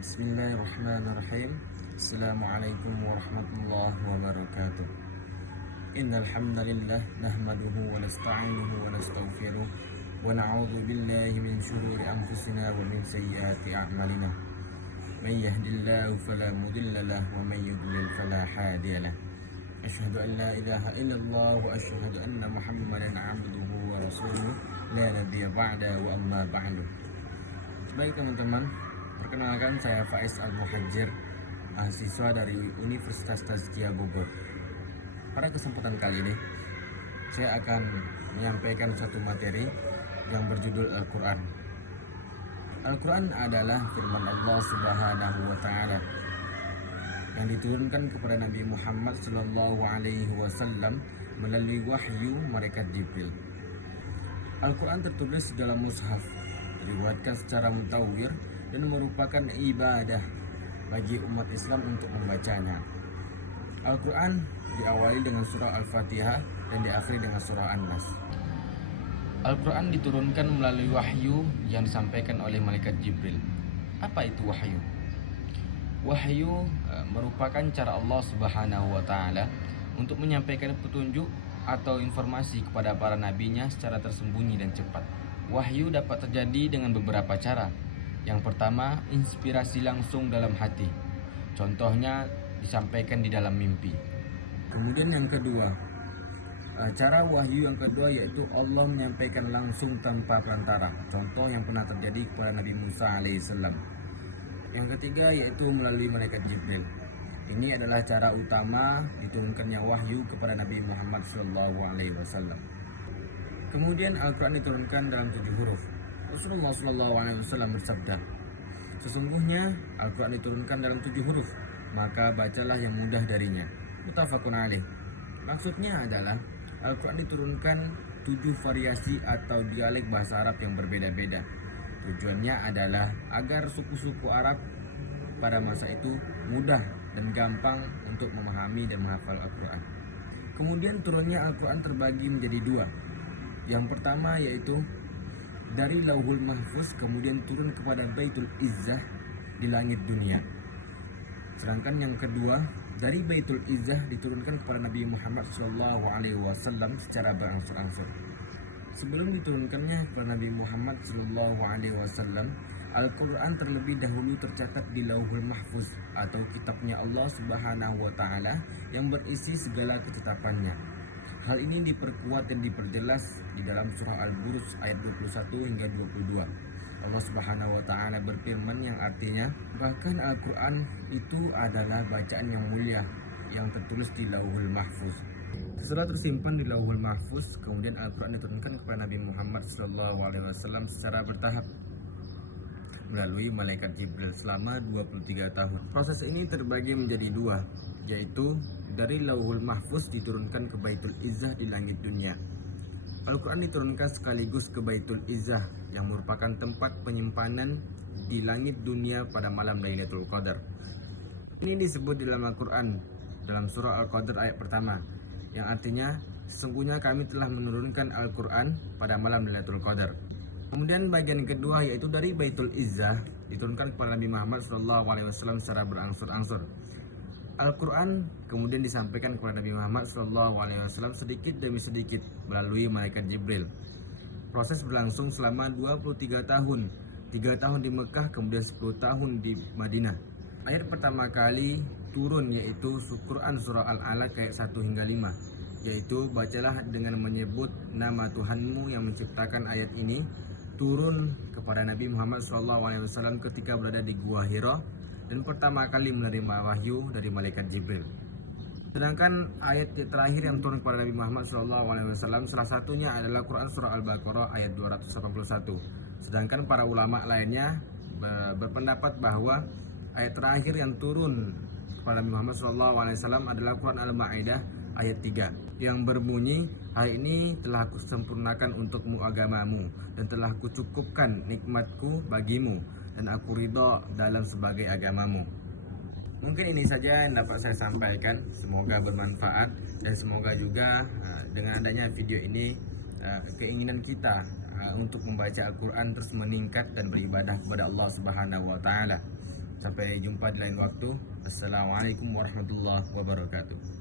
Bismillahirrahmanirrahim. Assalamualaikum warahmatullahi wabarakatuh. Innal hamdalillah nahmaduhu wa nasta'inuhu wa nastaghfiruh wa na'udzu billahi min shururi anfusina wa min sayyiati a'malina. May yahdihillahu fala mudilla lahu wa may yudlil fala hadiya lahu. Asyhadu an la ilaha illallah wa asyhadu anna Muhammadan 'abduhu wa rasuluh la nabiyya ba'da wa amma ba'du. Baik teman-teman, perkenalkan saya Faiz Al-Muhajir, mahasiswa dari Universitas Tazkiyah Bogor. Pada kesempatan kali ini, saya akan menyampaikan suatu materi yang berjudul Al-Quran. Al-Quran adalah firman Allah Subhanahu wa Ta'ala yang diturunkan kepada Nabi Muhammad Sallallahu Alaihi Wasallam melalui wahyu malaikat Jibril. Al-Quran tertulis dalam mushaf, diriwayatkan secara mutawwir dan merupakan ibadah bagi umat Islam untuk membacanya. Al-Quran diawali dengan surah Al-Fatihah dan diakhiri dengan surah An-Nas. Al-Quran diturunkan melalui wahyu yang disampaikan oleh malaikat Jibril. Apa itu wahyu? Wahyu merupakan cara Allah Subhanahu wa Ta'ala untuk menyampaikan petunjuk atau informasi kepada para nabinya secara tersembunyi dan cepat. Wahyu dapat terjadi dengan beberapa cara. Yang pertama, inspirasi langsung dalam hati. Contohnya disampaikan di dalam mimpi. Kemudian yang kedua, cara wahyu yang kedua yaitu Allah menyampaikan langsung tanpa perantara. Contoh yang pernah terjadi kepada Nabi Musa alaihissalam. Yang ketiga yaitu melalui malaikat Jibril. Ini adalah cara utama diturunkannya wahyu kepada Nabi Muhammad SAW. Kemudian Al-Quran diturunkan dalam 7 huruf. Rasulullah SAW bersabda, sesungguhnya Al-Quran diturunkan dalam 7 huruf, maka bacalah yang mudah darinya. Muttafaqun alaih. Maksudnya adalah Al-Quran diturunkan 7 variasi atau dialek bahasa Arab yang berbeda-beda. Tujuannya adalah agar suku-suku Arab pada masa itu mudah dan gampang untuk memahami dan menghafal Al-Quran. Kemudian turunnya Al-Quran terbagi menjadi 2. Yang pertama yaitu dari Lauhul Mahfuz kemudian turun kepada Baitul Izzah di langit dunia. Sedangkan yang kedua dari Baitul Izzah diturunkan kepada Nabi Muhammad SAW secara berangsur-angsur. Sebelum diturunkannya kepada Nabi Muhammad SAW, Al-Quran terlebih dahulu tercatat di Lauhul Mahfuz atau kitabnya Allah Subhanahu wa Ta'ala yang berisi segala ketetapannya. Hal ini diperkuat dan diperjelas di dalam surah Al-Buruj ayat 21 hingga 22. Allah Subhanahu wa Ta'ala berfirman yang artinya, bahkan Al-Quran itu adalah bacaan yang mulia yang tertulis di Lauhul Mahfuz. Setelah tersimpan di Lauhul Mahfuz, kemudian Al-Quran diturunkan kepada Nabi Muhammad SAW secara bertahap melalui malaikat Jibril selama 23 tahun. Proses ini terbagi menjadi 2, yaitu dari Lauhul Mahfuz diturunkan ke Baitul Izzah di langit dunia. Al-Quran diturunkan sekaligus ke Baitul Izzah yang merupakan tempat penyimpanan di langit dunia pada malam Lailatul Qadar. Ini disebut di dalam Al-Quran dalam surah Al-Qadar ayat pertama, yang artinya sesungguhnya kami telah menurunkan Al-Quran pada malam Lailatul Qadar. Kemudian bagian kedua yaitu dari Baitul Izzah diturunkan kepada Nabi Muhammad SAW secara berangsur-angsur. Al-Quran kemudian disampaikan kepada Nabi Muhammad SAW sedikit demi sedikit melalui malaikat Jibril. Proses berlangsung selama 23 tahun, 3 tahun di Mekah kemudian 10 tahun di Madinah. Ayat pertama kali turun yaitu Quran surah Al-Alaq ayat 1 hingga 5, yaitu bacalah dengan menyebut nama Tuhanmu yang menciptakan. Ayat ini turun kepada Nabi Muhammad SAW ketika berada di Gua Hira dan pertama kali menerima wahyu dari malaikat Jibril. Sedangkan ayat terakhir yang turun kepada Nabi Muhammad SAW salah satunya adalah Quran surah Al-Baqarah ayat 281. Sedangkan para ulama lainnya berpendapat bahwa ayat terakhir yang turun kepada Nabi Muhammad SAW adalah Quran Al-Ma'idah ayat 3 yang berbunyi, hari ini telah aku sempurnakan untukmu agamamu dan telah kucukupkan nikmatku bagimu dan aku ridha dalam sebagai agamamu. Mungkin ini saja yang dapat saya sampaikan, semoga bermanfaat dan semoga juga dengan adanya video ini keinginan kita untuk membaca Al-Quran terus meningkat dan beribadah kepada Allah Subhanahu wa Ta'ala. Sampai jumpa di lain waktu. Assalamualaikum warahmatullahi wabarakatuh.